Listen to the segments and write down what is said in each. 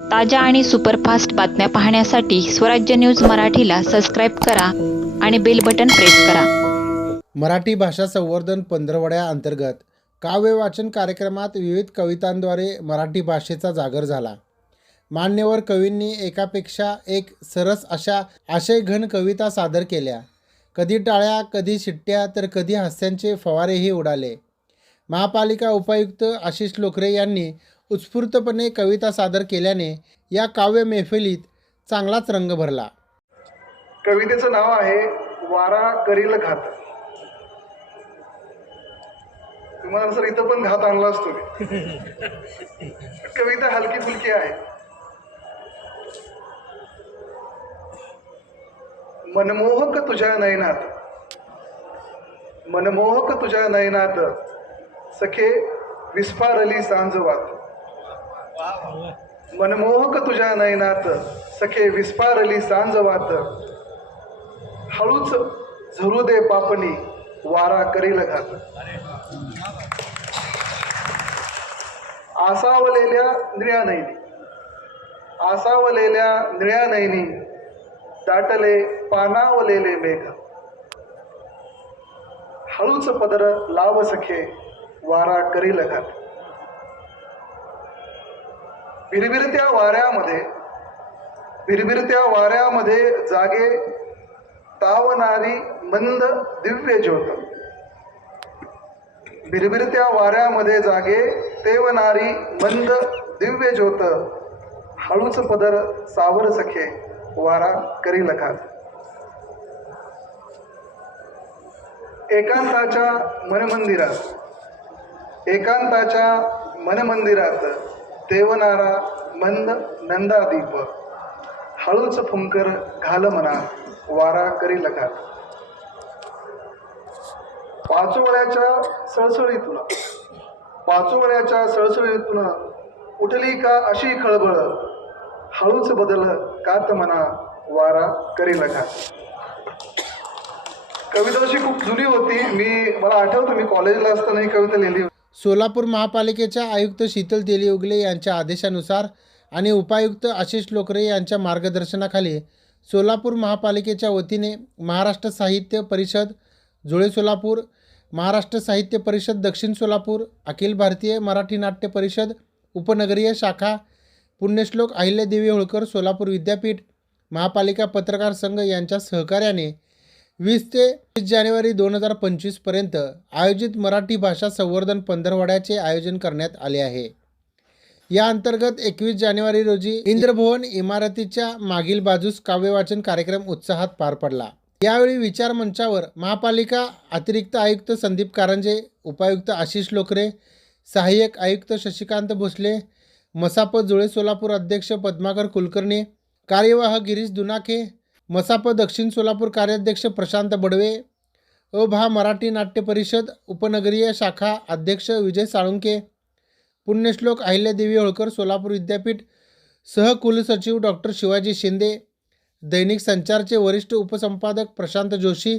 ताज्या आणि सुपरफास्ट बातम्या पाहण्यासाठी स्वराज्य न्यूज मराठीला सबस्क्राईब करा आणि बेल बटन प्रेस करा. मराठी भाषा संवर्धन पंधरवड्याअंतर्गत काव्य वाचन कार्यक्रमात विविध कवितांद्वारे मराठी भाषेचा जागर झाला. मान्यवर कवींनी एकापेक्षा एक सरस अशा आशयघन कविता सादर केल्या. कधी टाळ्या कधी शिट्ट्या तर कधी हास्यांचे फवारेही उडाले. महापालिका उपायुक्त आशिष लोकरे यांनी उत्स्फूर्तपणे कविता सादर केल्याने या काव्य मैफिलीत चांगलाच रंग भरला. कवितेचं नाव आहे वारा करील घात. तुम्हाला सर इथं पण घात आणला असतो कविता हलकी फुलकी आहे. मनमोहक तुझ्या नयनात. मनमोहक तुझ्या नयनात सखे विस्फारली सांजवात. मनमोहक तुझ्या नयनात सखे विस्पारली सांजवात. हळूच झरू दे पापणी वारा करील घात आसावलेल्या निळ्या नयनी आसावलेल्या निळ्या नयनी दाटले पानावलेले मेघ. हळूच पदर लाव सखे वारा करील घात बिरबिरत्या वाऱ्यामध्ये बिरबिरत्या वाऱ्यामध्ये जागे तावणारी मंद दिव्य ज्योत. बिरबिरत्या वाऱ्यामध्ये जागे तेवणारी मंद दिव्य ज्योत. हळूच पदर सावर सखे वारा करी लखात. एकांताच्या मनमंदिरात एकांताच्या मनमंदिरात देवनारा मंद नंदादीप. हळूच फुंकर घाल म्हणा वारा करी लखात पाचोळ्याच्या सळसळीतून पाचोळ्याच्या सळसळीतून उठली का अशी खळबळ? हळूच बदल कात म्हणा वारा करी लगात कविता अशी खूप जुनी होती. मी मला आठवतं मी कॉलेजला असताना ही कविता लिहिली होती. सोलापूर महापालिकेच्या आयुक्त शीतल तेलियुगले यांच्या आदेशानुसार आणि उपायुक्त आशिष लोकरे यांच्या मार्गदर्शनाखाली सोलापूर महापालिकेच्या वतीने महाराष्ट्र साहित्य परिषद जुळे सोलापूर महाराष्ट्र साहित्य परिषद दक्षिण सोलापूर अखिल भारतीय मराठी नाट्य परिषद उपनगरीय शाखा पुण्यश्लोक अहिल्यादेवी होळकर सोलापूर विद्यापीठ महापालिका पत्रकार संघ यांच्या सहकार्याने वीस ते वीस जानेवारी दोन हजार पंचवीसपर्यंत आयोजित मराठी भाषा संवर्धन पंधरवड्याचे आयोजन करण्यात आले आहे. या अंतर्गत एकवीस जानेवारी रोजी इंद्रभवन इमारतीच्या मागील बाजूस काव्यवाचन कार्यक्रम उत्साहात पार पडला. यावेळी विचार मंचावर महापालिका अतिरिक्त आयुक्त संदीप कारंजे उपायुक्त आशिष लोकरे सहाय्यक आयुक्त शशिकांत भोसले मसाप जुळे सोलापूर अध्यक्ष पद्माकर कुलकर्णी कार्यवाह गिरीश दुनाखे मसाप दक्षिण सोलापूर कार्याध्यक्ष प्रशांत बडवे अभा मराठी नाट्य परिषद उपनगरीय शाखा अध्यक्ष विजय साळुंके पुण्यश्लोक अहिल्यादेवी होळकर सोलापूर विद्यापीठ सहकुलसचिव डॉक्टर शिवाजी शिंदे दैनिक संचारचे वरिष्ठ उपसंपादक प्रशांत जोशी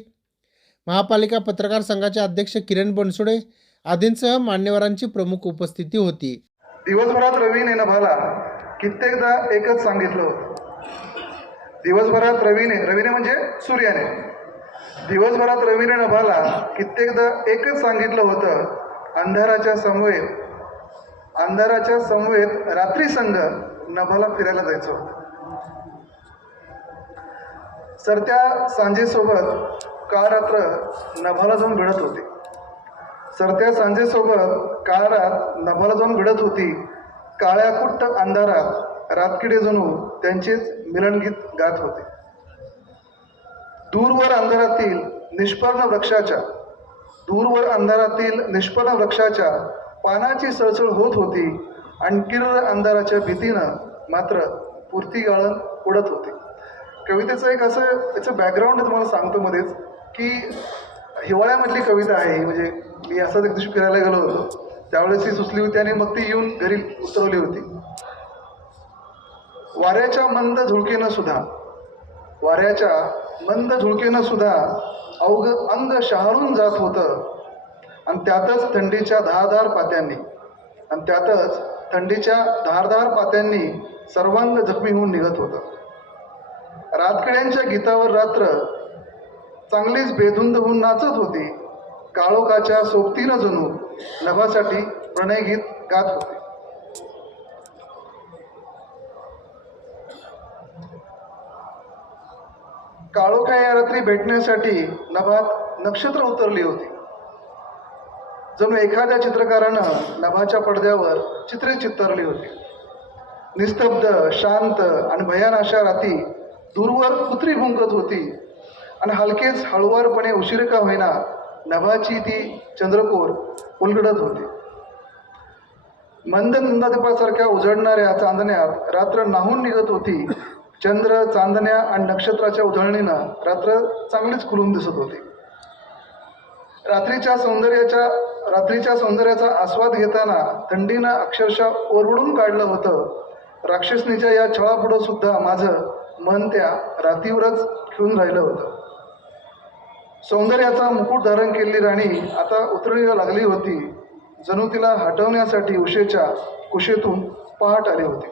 महापालिका पत्रकार संघाचे अध्यक्ष किरण बनसोडे आदींसह मान्यवरांची प्रमुख उपस्थिती होती. दिवसभरात रवीने नभाला कित्येकदा एकच सांगितलं होतं. दिवसभरात रवीने रवीने म्हणजे सूर्याने. दिवसभरात रवीने नभाला कित्येकदा एकच सांगितलं होतं अंधाराच्या समवेत अंधाराच्या समवेत रात्री संघ नभाला फिरायला जायचं होतं. सरत्या सांजेसोबत काळ रात्र नभाला जाऊन घडत होती. सरत्या सांजेसोबत काळ रात नभाला जाऊन घडत होती. काळ्या कुट्ट अंधारात रातकिडे जणू त्यांचेच मिलनगीत गात होते. दूरवर अंधारातील निष्पर्ण वृक्षाच्या दूरवर अंधारातील निष्पर्ण वृक्षाच्या पानाची सळसळ होत होती आणि किर्र अंधाराच्या भीतीनं मात्र पुरती गाळण उडत होती. कवितेचं एक असं त्याचं बॅकग्राऊंड तुम्हाला सांगतो मध्येच की हिवाळ्यामधली कविता आहे. ही. म्हणजे मी असंच एक दिवशी फिरायला गेलो होतो. त्यावेळेस ती सुचली होती आणि मग ती येऊन घरी उतरवली होती. वाऱ्याच्या मंद झुळकेनं सुद्धा वाऱ्याच्या मंद झुळकेनं सुद्धा अवघ अंग शहारून जात होतं. आणि त्यातच थंडीच्या धारदार पात्यांनी आणि त्यातच थंडीच्या धारदार पात्यांनी सर्वांग जखमी होऊन निघत होतं. रातकिड्यांच्या गीतावर रात्र चांगलीच बेधुंद होऊन नाचत होती. काळोखाच्या सोबतीनं जणू नभासाठी प्रणय गीत गात होते. काळोखा या रात्री भेटण्यासाठी नभात नक्षत्र उतरली होती. जणू एखाद्या चित्रकारानं नभाच्या पडद्यावर चित्रे चित्तरली होती. निस्तब्ध शांत आणि भयान अशा राती दूरवर कुत्री भुंकत होती आणि हलकेच हळुवारपणे उशीर का होईना नभाची ती चंद्रकोर उलगडत होती. मंद नंदादीपासारख्या उजडणाऱ्या चांदण्यात रात्र नाहून निघत होती. चंद्र चांदण्या आणि नक्षत्राच्या उधळणीनं रात्र चांगलीच खुलून दिसत होती. रात्रीच्या सौंदर्याच्या रात्रीच्या सौंदर्याचा आस्वाद घेताना थंडीनं अक्षरशः ओरडून काढलं होतं. राक्षसनीच्या या छळापुढं सुद्धा माझं मन त्या रातीवरच खिळून राहिलं होतं. सौंदर्याचा मुकुट धारण केलेली राणी आता उतरणीला लागली होती. जणू तिला हटवण्यासाठी उशेच्या कुशेतून पहाट आली होती.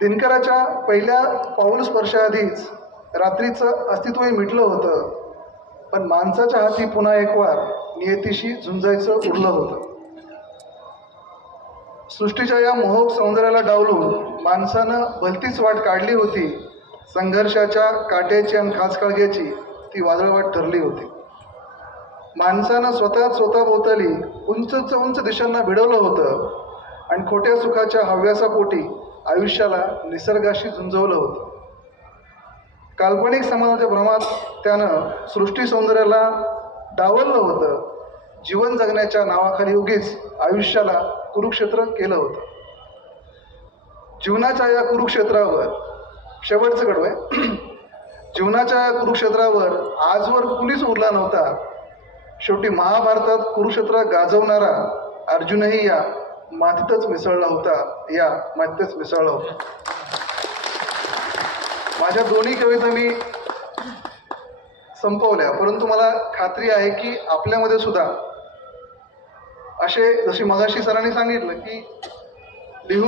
दिनकराच्या पहिल्या पाऊल स्पर्शाआधीच रात्रीचं अस्तित्वही मिटलं होतं. पण माणसाच्या हाती पुन्हा एक वार नियतीशी झुंजायचं उरलं होतं. सृष्टीच्या या मोहक सौंदर्याला डावलून माणसानं भलतीच वाट काढली होती. संघर्षाच्या काट्याची आणि खासकाळग्याची ती वादळवाट ठरली होती. माणसानं स्वतः स्वतः भोवताली उंच उंच दिशांना भिडवलं होतं. आणि खोट्या सुखाच्या हव्यासापोटी आयुष्याला निसर्गाशी झुंजवलं होतं. काल्पनिक समाजाच्या भ्रमात त्यानं सृष्टी सौंदर्याला डावललं होतं. जीवन जगण्याच्या नावाखाली उगीच आयुष्याला कुरुक्षेत्र केलं होतं. जीवनाच्या या कुरुक्षेत्रावर शेवटचं कडव आहे. जीवनाच्या या कुरुक्षेत्रावर आजवर कुणीच उरला नव्हता. शेवटी महाभारतात कुरुक्षेत्र गाजवणारा अर्जुनही या मातीतच मिसळला होता. या मातीतच मिसळला होता. माझ्या दोन्ही कविता मी संपवल्या. परंतु मला खात्री आहे की आपल्यामध्ये सुद्धा असे जशी मगाशी सरांनी सांगितलं की लिहून